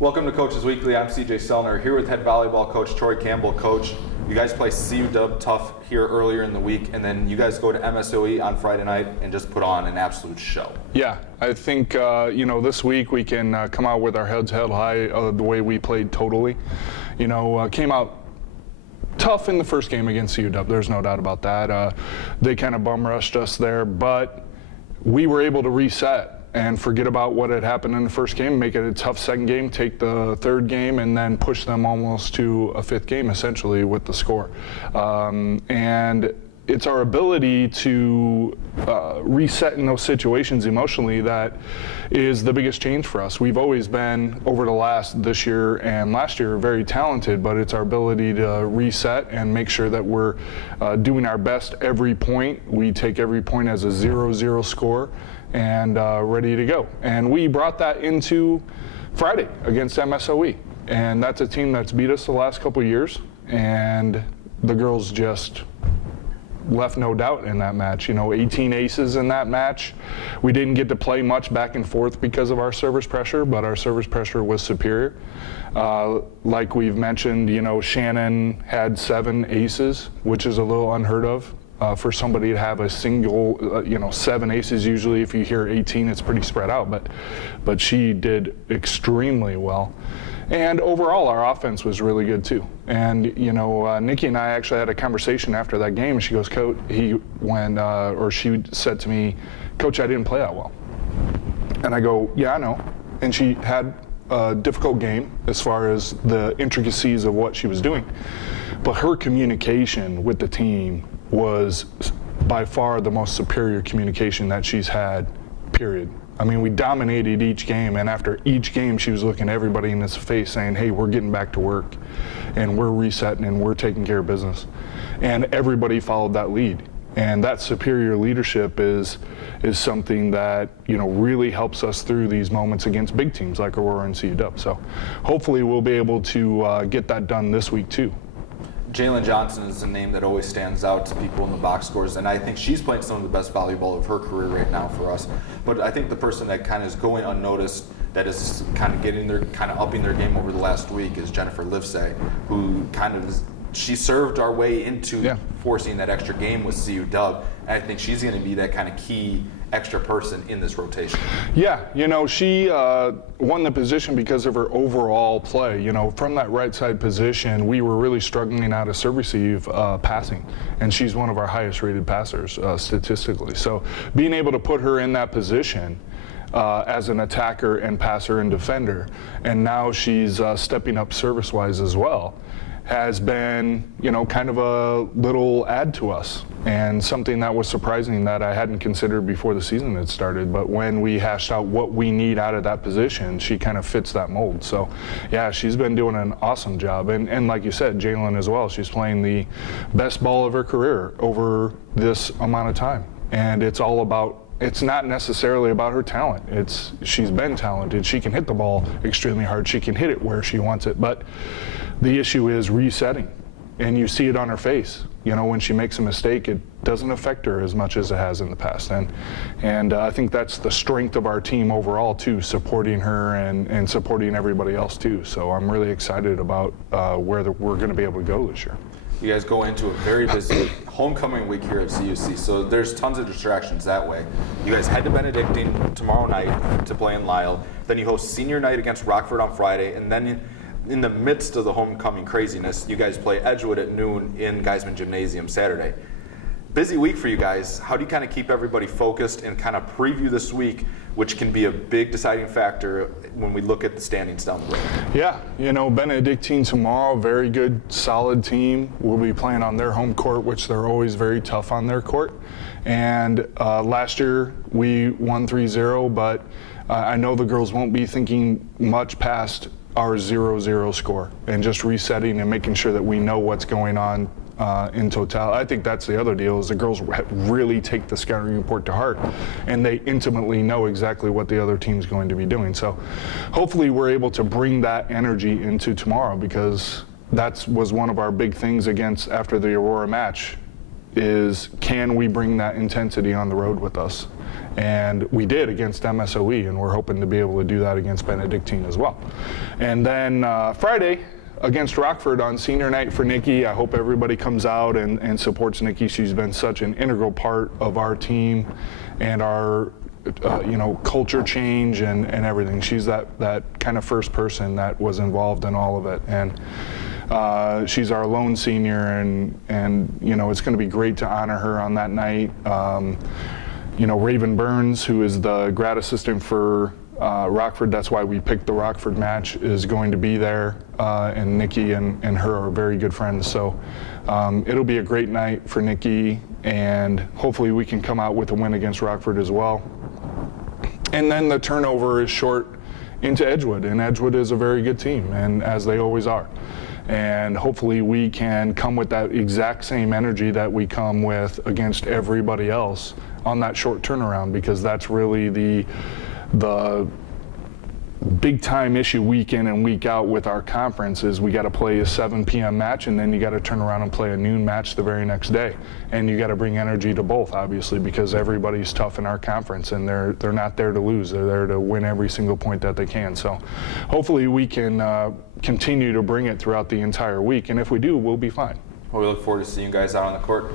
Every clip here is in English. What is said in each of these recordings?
Welcome to Coaches Weekly. I'm CJ Sellner here with head volleyball coach Troy Campbell. Coach, you guys play CUC tough here earlier in the week, and then you guys go to MSOE on Friday night and just put on an absolute show. Yeah, I think this week we can come out with our heads held high the way we played totally. Came out tough in the first game against CUC. There's no doubt about that. They kind of bum rushed us there, but we were able to reset and forget about what had happened in the first game, make it a tough second game, take the third game, and then push them almost to a fifth game, essentially, with the score. And it's our ability to reset in those situations emotionally that is the biggest change for us. We've always been, over this year and last year, very talented, but it's our ability to reset and make sure that we're doing our best every point. We take every point as a 0-0 score and ready to go. And we brought that into Friday against MSOE. And that's a team that's beat us the last couple of years. And the girls just left no doubt in that match. 18 aces in that match. We didn't get to play much back and forth because of our service pressure, but our service pressure was superior. Like we've mentioned, Shannon had 7 aces, which is a little unheard of. For somebody to have a single, 7 aces, usually if you hear 18, it's pretty spread out, but she did extremely well. And overall, our offense was really good too. And, Nikki and I actually had a conversation after that game. She goes, Coach, she said to me, Coach, I didn't play that well. And I go, yeah, I know. And she had a difficult game as far as the intricacies of what she was doing. But her communication with the team was by far the most superior communication that she's had, period. I mean, we dominated each game, and after each game, she was looking everybody in his face saying, hey, we're getting back to work, and we're resetting, and we're taking care of business. And everybody followed that lead. And that superior leadership is something that, really helps us through these moments against big teams like Aurora and CUC. So hopefully we'll be able to get that done this week, too. Jalen Johnson is a name that always stands out to people in the box scores, and I think she's playing some of the best volleyball of her career right now for us. But I think the person that kind of is going unnoticed, that is kind of upping their game over the last week, is Jennifer Livesay, who she served our way into forcing that extra game with CUC, and I think she's going to be that kind of key extra person in this rotation. Yeah, she won the position because of her overall play. From that right side position, we were really struggling out of serve receive passing, and she's one of our highest rated passers statistically. So being able to put her in that position as an attacker and passer and defender, and now she's stepping up service-wise as well, has been, kind of a little add to us, and something that was surprising that I hadn't considered before the season had started. But when we hashed out what we need out of that position, she kind of fits that mold. So, yeah, she's been doing an awesome job. And like you said, Jalen as well, she's playing the best ball of her career over this amount of time. And it's not necessarily about her talent. She's been talented. She can hit the ball extremely hard. She can hit it where she wants it. But the issue is resetting, and you see it on her face. When she makes a mistake, it doesn't affect her as much as it has in the past. And I think that's the strength of our team overall, too, supporting her and supporting everybody else, too. So I'm really excited about where we're going to be able to go this year. You guys go into a very busy homecoming week here at CUC, so there's tons of distractions that way. You guys head to Benedictine tomorrow night to play in Lisle. Then you host senior night against Rockford on Friday, and then in the midst of the homecoming craziness, you guys play Edgewood at noon in Geisman Gymnasium Saturday. Busy week for you guys. How do you kind of keep everybody focused and kind of preview this week, which can be a big deciding factor when we look at the standings down the road? Yeah, Benedictine tomorrow, very good, solid team. We'll be playing on their home court, which they're always very tough on their court. And last year we won 3-0, but I know the girls won't be thinking much past our 0-0 score and just resetting and making sure that we know what's going on in total. I think that's the other deal, is the girls really take the scouting report to heart, and they intimately know exactly what the other team's going to be doing. So hopefully we're able to bring that energy into tomorrow, because that was one of our big things after the Aurora match, is can we bring that intensity on the road with us? And we did against MSOE, and we're hoping to be able to do that against Benedictine as well. And then Friday, against Rockford on senior night for Nikki. I hope everybody comes out and supports Nikki. She's been such an integral part of our team and our culture change and everything. She's that kind of first person that was involved in all of it. And she's our lone senior, and it's going to be great to honor her on that night. Raven Burns, who is the grad assistant for Rockford, that's why we picked the Rockford match, is going to be there, and Nikki and her are very good friends. So it'll be a great night for Nikki, and hopefully we can come out with a win against Rockford as well. And then the turnover is short into Edgewood, and Edgewood is a very good team, and as they always are. And hopefully we can come with that exact same energy that we come with against everybody else on that short turnaround, because that's really the big time issue week in and week out with our conference is we got to play a 7 p.m. match, and then you got to turn around and play a noon match the very next day. And you got to bring energy to both, obviously, because everybody's tough in our conference, and they're not there to lose. They're there to win every single point that they can. So hopefully we can continue to bring it throughout the entire week, and if we do, we'll be fine. Well, we look forward to seeing you guys out on the court.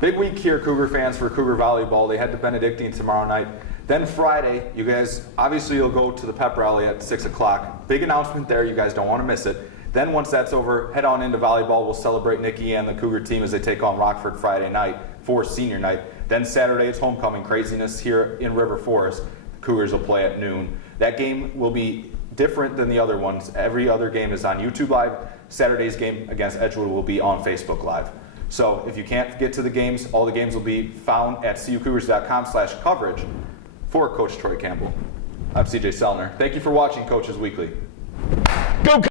Big week here, Cougar fans, for Cougar Volleyball. They head to Benedictine tomorrow night. Then Friday, you guys, obviously you'll go to the pep rally at 6 o'clock. Big announcement there. You guys don't want to miss it. Then once that's over, head on into volleyball. We'll celebrate Nikki and the Cougar team as they take on Rockford Friday night for senior night. Then Saturday, it's homecoming craziness here in River Forest. The Cougars will play at noon. That game will be different than the other ones. Every other game is on YouTube Live. Saturday's game against Edgewood will be on Facebook Live. So if you can't get to the games, all the games will be found at cucougars.com/coverage. For Coach Troy Campbell, I'm CJ Selner. Thank you for watching Coaches Weekly.